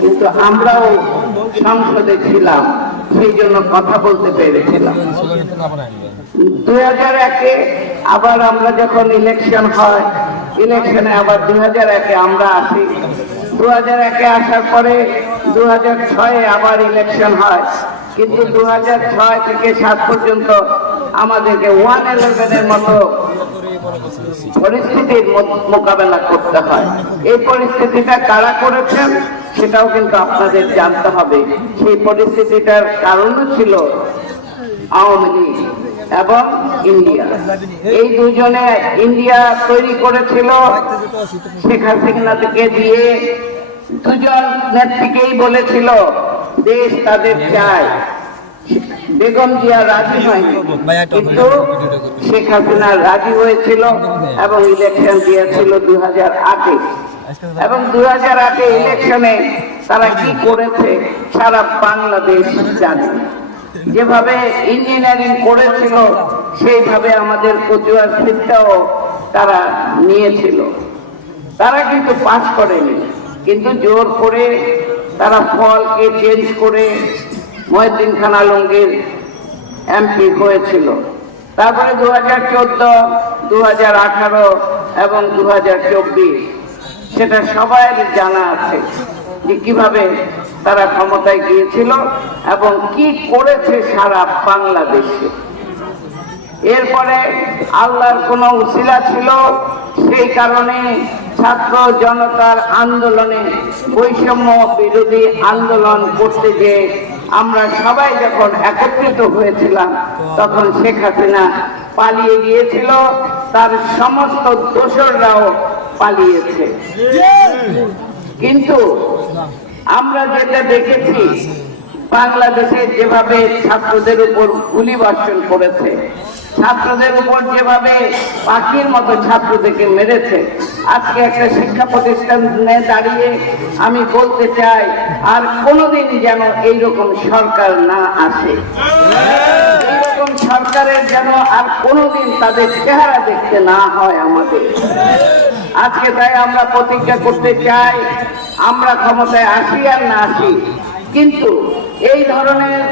কিন্তু আমরাও সংসদে ছিলাম, সেই জন্য কথা বলতে পেরেছিলাম। দুই হাজার একে আবার আমরা যখন ইলেকশন হয় ইলেকশনে আবার দুই হাজার একে আমরা আসি। দু হাজার একে আসার পরে দু হাজার ছয়ে আবার ইলেকশন হয়। কিন্তু দু হাজার ছয় থেকে সাত পর্যন্ত আমাদেরকে ওয়ান ইলেভেনের মতো পরিস্থিতির মোকাবেলা করতে হয়। এই পরিস্থিতিটা কারা করেছেন? সেটাও কিন্তু আপনাদের জানতে হবে। সেই পরিস্থিতিটার কারণও ছিল আওয়ামী লীগ এবং ইন্ডিয়া। এই দুজনে ইন্ডিয়া তৈরি করেছিল শেখ হাসিনাকে দিয়ে। দুজন নেত্রীকেই বলেছিল, দেশ তাদের চায়। বেগম জিয়া রাজি হয়নি। কিন্তু শেখ হাসিনা রাজি হয়েছিল এবং ইলেকশন দিয়েছিল দুই হাজার আটে। এবং দুই হাজার আটে ইলেকশনে তারা কি করেছে সারা বাংলাদেশ জানে। যেভাবে ইঞ্জিনিয়ারিং করেছিল, সেইভাবে আমাদের কচুয়ার সিটটাও তারা নিয়েছিল। তারা কিন্তু পাস করেনি, কিন্তু জোর করে তারা ফলকে চেঞ্জ করে মহিউদ্দিন খান আলমগীর এমপি হয়েছিল। তারপরে দু হাজার চোদ্দ দু হাজার আঠারো এবং দু হাজার চব্বিশ সেটা সবাই জানা আছে যে কীভাবে তারা ক্ষমতায় গিয়েছিল এবং কি করেছে সারা বাংলাদেশে। এরপরে আল্লাহর কোনো উসিলা ছিল, সেই কারণে ছাত্র জনতার আন্দোলনে বৈষম্য বিরোধী আন্দোলন করতে যে আমরা সবাই যখন একত্রিত হয়েছিলাম, তখন শেখ হাসিনা পালিয়ে গিয়েছিল। তার সমস্ত দোসররাও পালিয়েছে। কিন্তু আমরা যেটা দেখেছি বাংলাদেশে যেভাবে ছাত্রদের উপর গুলি বর্ষণ করেছে ছাত্রদের উপর যেভাবে পাখির মতো ছাত্রদেরকে মেরেছে আজকে একটা শিক্ষা প্রতিষ্ঠানে দাঁড়িয়ে আমি বলতে চাই আর কোনোদিন যেন এইরকম সরকার না আসে। এইরকম সরকারের যেন আর কোনোদিন তাদের চেহারা দেখতে না হয় আমাদের। আজকে তাই আমরা প্রতিজ্ঞা করতে চাই, আমরা ক্ষমতায় আসি আর না আসি। কিন্তু এই ধরনের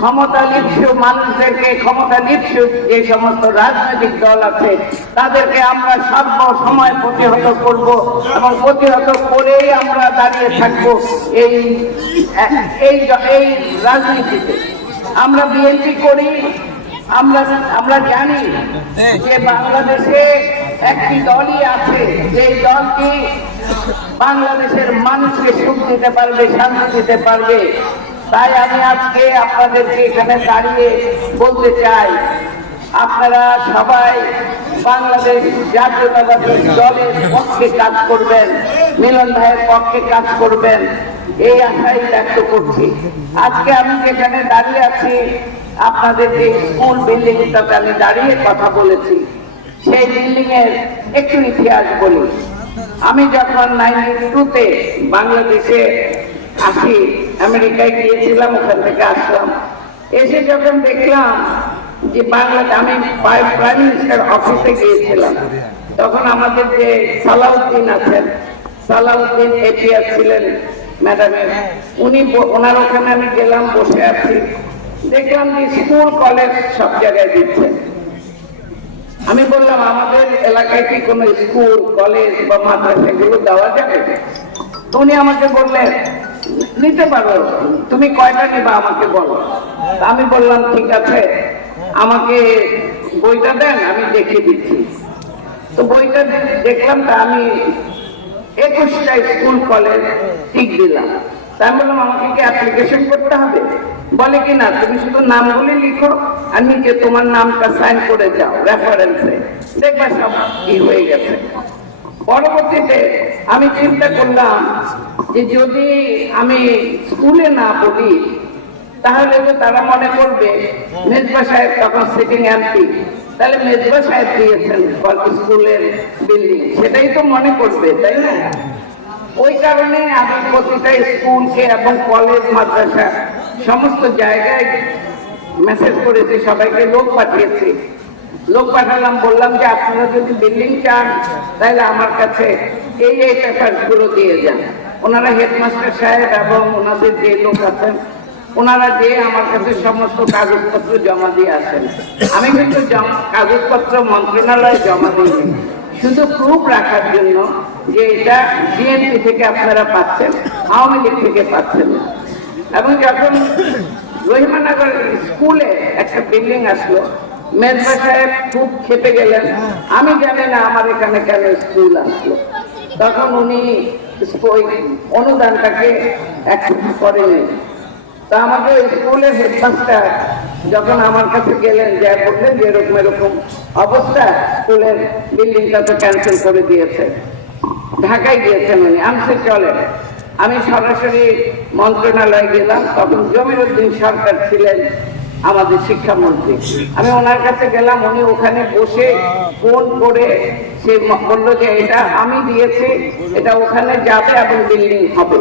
ক্ষমতা লিপসু মানুষদেরকে, ক্ষমতা লিপসু যে সমস্ত রাজনৈতিক দল আছে, তাদেরকে আমরা সর্ব সময় প্রতিহত করব এবং প্রতিহত করেই আমরা দাঁড়িয়ে থাকব এই এই এই রাজনীতিতে। আমরা বিএনপি করি, আমরা আমরা জানি যে বাংলাদেশে একটি দলই আছে যে দলটি বাংলাদেশের মানুষকে সুখ দিতে পারবে, শান্তি দিতে পারবে। তাই আমি আজকে আপনাদেরকে এখানে দাঁড়িয়ে বলতে চাই, আপনারা সবাই বাংলাদেশ জাতীয়তাবাদী দলের পক্ষে কাজ করবেন, মিলন ভাইয়ের পক্ষে কাজ করবেন, এই আশাই ব্যক্ত করছি। আজকে আমি যেখানে দাঁড়িয়ে আছি আপনাদের যে স্কুল বিল্ডিংটাতে আমি দাঁড়িয়ে কথা বলেছি। সেই বিল্ডিং এর একটু ইতিহাস বলি। আমি যখন নাইনটি বাংলাদেশে আসি, আমেরিকায় গিয়েছিলাম, ওখান থেকে আসলাম। এসে যখন দেখলাম যে বাংলাতে আমি প্রাইম মিনিস্টার অফিসে গিয়েছিলাম। তখন আমাদের যে সালাউদ্দিন আছেন, সালাউদ্দিন এপিআর ছিলেন ম্যাডামের। উনি ওনার ওখানে আমি গেলাম, বসে আছি। দেখলাম যে স্কুল কলেজ সব জায়গায় দিচ্ছেন আমি বললাম, আমাদের এলাকায় কি কোনো স্কুল, কলেজ বা মাদ্রাসা এগুলো দেওয়া যাবে? উনি আমাকে বললেন, নিতে পারো, তুমি কয়টা নিবা আমাকে বলো? আমি বললাম, ঠিক আছে, আমাকে বইটা দেন, আমি দেখে দিচ্ছি। তো বইটা দেখলাম, তা আমি একুশটা স্কুল, কলেজ ঠিক দিলাম। তাই বললাম আমাকে কি অ্যাপ্লিকেশন করতে হবে। বলে কি না, তুমি শুধু নামগুলি লিখো, আর নিচে তোমার নামটা সাইন করে যাও রেফারেন্সে দেখবা সব কি হয়ে গেছে। পরবর্তীতে আমি চিন্তা করলাম যে যদি আমি স্কুলে না পড়ি, তাহলে তো তারা মনে করবে, মেজবা সাহেব তখন সিটিং এমপি তাহলে মেজবা সাহেব দিয়েছেন কল- স্কুলের বিল্ডিং সেটাই তো মনে করবে, তাই না? ওই কারণে আমি প্রতিটা স্কুলকে এবং কলেজ, মাদ্রাসা সমস্ত জায়গায় মেসেজ করেছি, সবাইকে লোক পাঠিয়েছি। লোক পাঠালাম, বললাম যে আপনারা যদি বিল্ডিং চান, তাহলে আমার কাছে এই এই পেপারগুলো দিয়ে যান। ওনারা হেডমাস্টার সাহেব এবং ওনাদের যে লোক আছেন, ওনারা যে আমার কাছে সমস্ত কাগজপত্র জমা দিয়ে আসেন। আমি কিন্তু কাগজপত্র মন্ত্রণালয়ে জমা দিইনি। শুধু প্রুফ রাখার জন্য যে এটা বিএনপি থেকে আপনারা পাচ্ছেন, আওয়ামী লীগ থেকে পাচ্ছেন। এবং যখন রহিমানগর স্কুলে একটা বিল্ডিং আসলো, মেজবা সাহেব খুব খেপে গেলেন। আমি জানি না আমার এখানে কেন স্কুল আসলো। তখন উনি ওই অনুদানটাকে অ্যাকসেপ্ট করেনি তা আমাদের স্কুলের হেডমাস্টার যখন আমার কাছে গেলেন, যা বললেন যে এরকম এরকম অবস্থা, স্কুলের বিল্ডিংটা তো ক্যান্সেল করে দিয়েছে। ঢাকায় গিয়েছেন উনি। আমি সে চলে। আমি সরাসরি মন্ত্রণালয়ে গেলাম। তখন জমির উদ্দিন সরকার ছিলেন আমাদের শিক্ষামন্ত্রী। আমি ওনার কাছে গেলাম, উনি ওখানে বসে ফোন করে সে বলল যে, এটা আমি দিয়েছি, এটা ওখানে যাবে এবং বিল্ডিং হবে।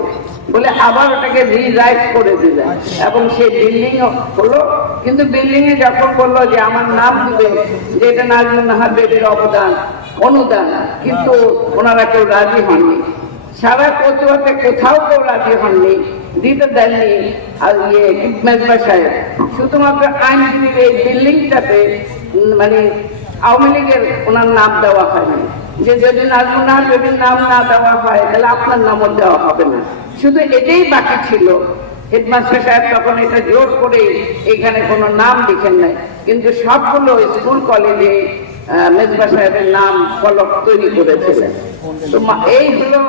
বলে আবার ওটাকে রিরাইট করে দিলেন। এবং সেই বিল্ডিং হলো, কিন্তু বিল্ডিং এ যখন বলল যে, আমার নাম দিবে যে এটা নাজমুল নাহার অবদান অনুদান, কিন্তু ওনারা কেউ রাজি হননি। সারা কচুয়াতে কোথাও কেউ রাজি হননি। দিতে দেননি। আর ইয়ে মেজবা সাহেব, শুধুমাত্র আইনজীবীর এই বিল্ডিংটাতে মানে আওয়ামী লীগের ওনার নাম দেওয়া হয়নি। যে যদি নাজমুল নাহার যদি নাম না দেওয়া হয়, তাহলে আপনার নামও দেওয়া হবে না। শুধু এটাই বাকি ছিল। হেডমাস্টার সাহেব তখন এটা জোর করে এখানে কোনো নাম লিখেন নাই। কিন্তু সবগুলো স্কুল কলেজে মেজবা সাহেবের নাম ফলক তৈরি করেছিলেন। তো এই হলো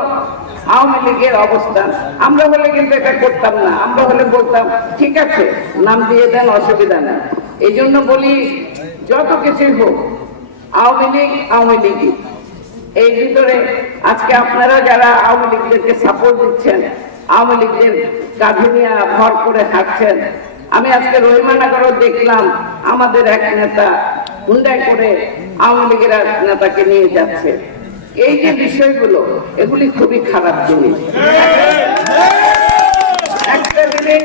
আওয়ামী লীগের অবস্থান। আমরা হলে কিন্তু এটা করতাম না। আমরা হলে বলতাম, ঠিক আছে, নাম দিয়ে দেন, অসুবিধা নেই। এই জন্য বলি, যত কিছুই হোক, আওয়ামী লীগ, আওয়ামী লীগই। এই ভিতরে আজকে আপনারা যারা আওয়ামী লীগদেরকে সাপোর্ট দিচ্ছেন, আওয়ামী লীগদের কাঁধে নিয়ে ভর করে হাঁটছেন, আমি আজকে রহিমানগরও দেখলাম, আমাদের এক নেতা হুন্ডাই করে আওয়ামী লীগের নেতাকে নিয়ে যাচ্ছে। এই যে বিষয়গুলো এগুলি খুবই খারাপ জিনিস।